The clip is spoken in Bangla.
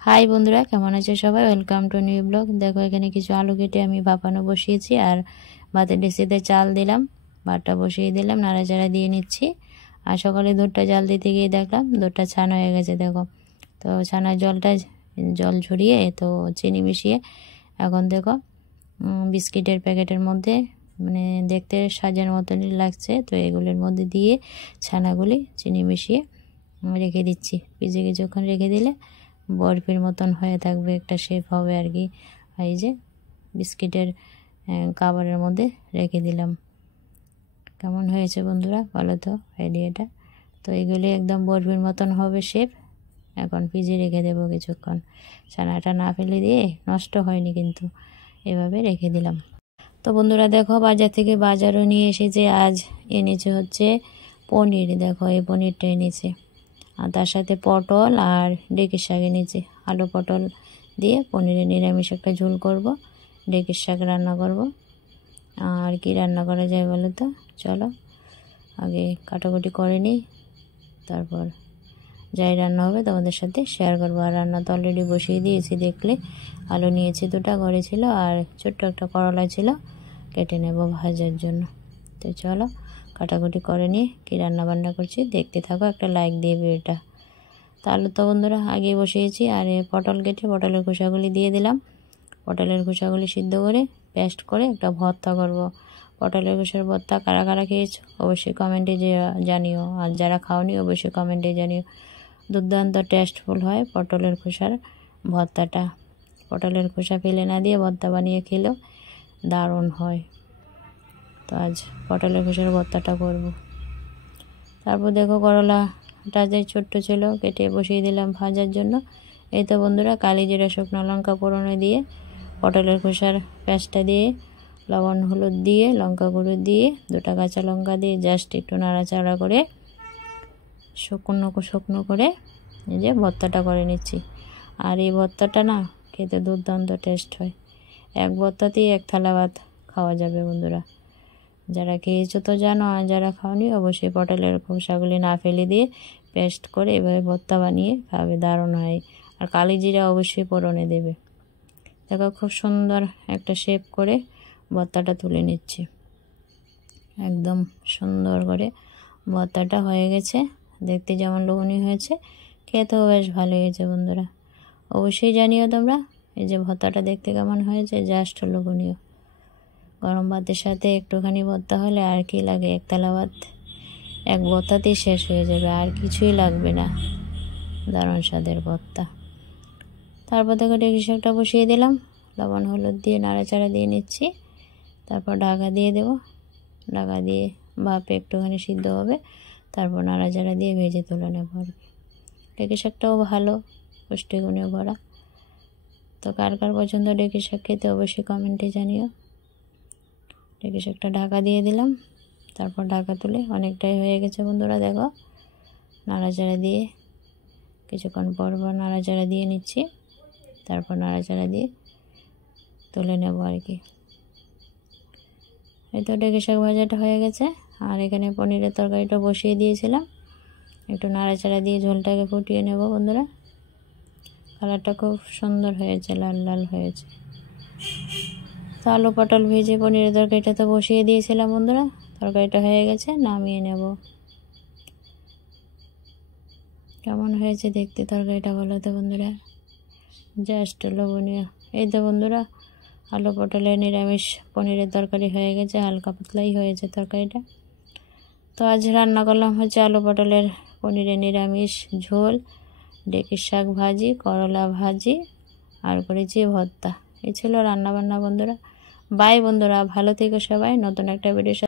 হাই বন্ধুরা, কেমন আছে সবাই? Welcome to new blog. দেখো এখানে কিছু আলু কেটে আমি ভাপানো বসিয়েছি আর ভাতের ডেসিতে চাল দিলাম, ভাতটা বসিয়ে দিলাম, নাড়াচাড়া দিয়ে নিচ্ছি। আর সকালে দুধটা জাল দিতে গিয়ে দেখলাম দুধটা ছানা হয়ে গেছে। দেখো তো ছানার জল ঝরিয়ে তো চিনি মিশিয়ে এখন দেখো বিস্কিটের প্যাকেটের মধ্যে মানে দেখতে সাজার মতনই লাগছে, তো এগুলোর মধ্যে দিয়ে ছানাগুলি চিনি মিশিয়ে রেখে দিচ্ছি। ভিজে কিছুক্ষণ রেখে দিলে বরফির মতন হয়ে থাকবে, একটা শেপ হবে আর কি। এই যে বিস্কিটের কাভারের মধ্যে রেখে দিলাম। কেমন হয়েছে বন্ধুরা বলো তো আইডিয়াটা? তো এগুলি একদম বরফির মতন হবে শেপ। এখন ভিজে রেখে দেবো কিছুক্ষণ, ছানাটা না ফেলে দিয়ে, নষ্ট হয়নি কিন্তু, এভাবে রেখে দিলাম। তো বন্ধুরা দেখো বাজার থেকে বাজারও নিয়ে এসেছে। আজ এনেছে হচ্ছে পনির। দেখো এই পনিরটা এনেছে, আর তার সাথে পটল আর ডেকের শাক এনেছে। আলু পটল দিয়ে পনিরের নিরামিষ একটা ঝোল করব, ডেকের শাক রান্না করব। আর কি রান্না করা যায় বলো তো? চলো আগে কাটাকুটি করে নিই, তারপর যাই রান্না হবে তোমাদের সাথে শেয়ার করবো। আর রান্না তো অলরেডি বসিয়ে দিয়েছি। দেখলে আলু নিয়েছি দুটা, ঘরে ছিল, আর ছোট্ট একটা করলা ছিল, কেটে নেব ভাজার জন্য। তো চলো কাটাকুটি করে নিয়ে কী রান্না বান্না করছি দেখতে থাকো, একটা লাইক দিয়ে ভিডিওটা। তো আলু তো বন্ধুরা আগে বসিয়েছি, আর পটল কেটে পটলের খোসাগুলি দিয়ে দিলাম। পটলের খোসাগুলি সিদ্ধ করে পেস্ট করে একটা ভর্তা করব। পটলের খোসার ভর্তা কারা কারা খেয়েছো অবশ্যই কমেন্টে জানিও, আর যারা খাওনি অবশ্যই কমেন্টে জানিও। দুর্দান্ত টেস্টফুল হয় পটলের খোসার ভর্তাটা। পটলের খোসা ফেলে না দিয়ে ভর্তা বানিয়ে খেলেও দারুণ হয়। তো আজ পটলের খোসার ভর্তাটা করব। তারপর দেখো করলাটা যে ছোট্ট ছিল কেটে বসিয়ে দিলাম ভাজার জন্য। এই তো বন্ধুরা কালি জিরা শুকনো লঙ্কা ফোড়নে দিয়ে পটলের খোসার পেস্টটা দিয়ে লবণ হলুদ দিয়ে লঙ্কা গুঁড়ো দিয়ে দুটা কাঁচা লঙ্কা দিয়ে জাস্ট একটু নাড়াচাড়া করে শুকনো করে এই যে ভর্তাটা করে নিচ্ছি। আর এই ভর্তাটা না খেতে দুর্দান্ত টেস্ট হয়। এক ভর্তাতেই এক থালা ভাত খাওয়া যাবে বন্ধুরা। যারা খেয়েছো তো জানো, আর যারা খাওনি অবশ্যই পটলের খোসাগুলি না ফেলে দিয়ে পেস্ট করে এভাবে ভর্তা বানিয়ে খাবে, দারুণ হয়। আর কালি জিরা অবশ্যই ফোড়নে দেবে। দেখো খুব সুন্দর একটা শেপ করে ভর্তাটা তুলে নিচ্ছি। একদম সুন্দর করে ভর্তাটা হয়ে গেছে, দেখতে যেমন লোভনীয় হয়েছে, খেতেও বেশ ভালো হয়েছে বন্ধুরা। অবশ্যই জানিও তোমরা এই যে ভর্তাটা দেখতে কেমন হয়েছে, জাস্ট লোভনীয়। গরম ভাতের সাথে একটুখানি ভর্তা হলে আর কি লাগে, এক থালা ভাত এক ভর্তাতেই শেষ হয়ে যাবে, আর কিছুই লাগবে না। দারুণ স্বাদের ভর্তা। তারপর দেখো ডেকচি শাকটা বসিয়ে দিলাম, লবণ হলুদ দিয়ে নাড়াচাড়া দিয়ে নিচ্ছি। তারপর ঢাকা দিয়ে দেব, ঢাকা দিয়ে ভাপে একটুখানি সিদ্ধ হবে, তারপর নাড়াচাড়া দিয়ে ভেজে তুলে নেব আর কি। ডেকচি শাকটাও ভালো, পুষ্টিগুণে ভরা। তো কার কার পছন্দ ডেকচি শাক খেতে অবশ্যই কমেন্টে জানিও। ডেকচি শাকটা ঢাকা দিয়ে দিলাম, তারপর ঢাকা তুলে অনেকটাই হয়ে গেছে বন্ধুরা। দেখো নাড়াচাড়া দিয়ে কিছুক্ষণ পর নাড়াচাড়া দিয়ে নিচ্ছি, তারপর নাড়াচাড়া দিয়ে তুলে নেব আর কি। এই তো ডেকচি শাক ভাজাটা হয়ে গেছে। আর এখানে পনিরের তরকারিটা বসিয়ে দিয়েছিলাম, একটু নাড়াচাড়া দিয়ে ঝোলটাকে ফুটিয়ে নেব বন্ধুরা। কালারটা খুব সুন্দর হয়েছে, লাল লাল হয়েছে। তো আলু পটল ভেজে পনিরের তরকারিটা তো বসিয়ে দিয়েছিলাম বন্ধুরা। তরকারিটা হয়ে গেছে, নামিয়ে নেব। কেমন হয়েছে দেখতে তরকারিটা বলো তো বন্ধুরা? জাস্ট লোভনীয়। এই তো বন্ধুরা আলু পটলের নিরামিষ পনিরের তরকারি হয়ে গেছে, হালকা পাতলাই হয়েছে তরকারিটা। তো আজ রান্না করলাম হচ্ছে আলু পটলের পনিরের নিরামিষ ঝোল, ডেকের শাক ভাজি, করলা ভাজি, আর করেছি ভর্তা। এই ছিল রান্না বান্না বন্ধুরা। বাই বন্ধুরা, ভালো থেকো সবাই। নতুন একটা ভিডিও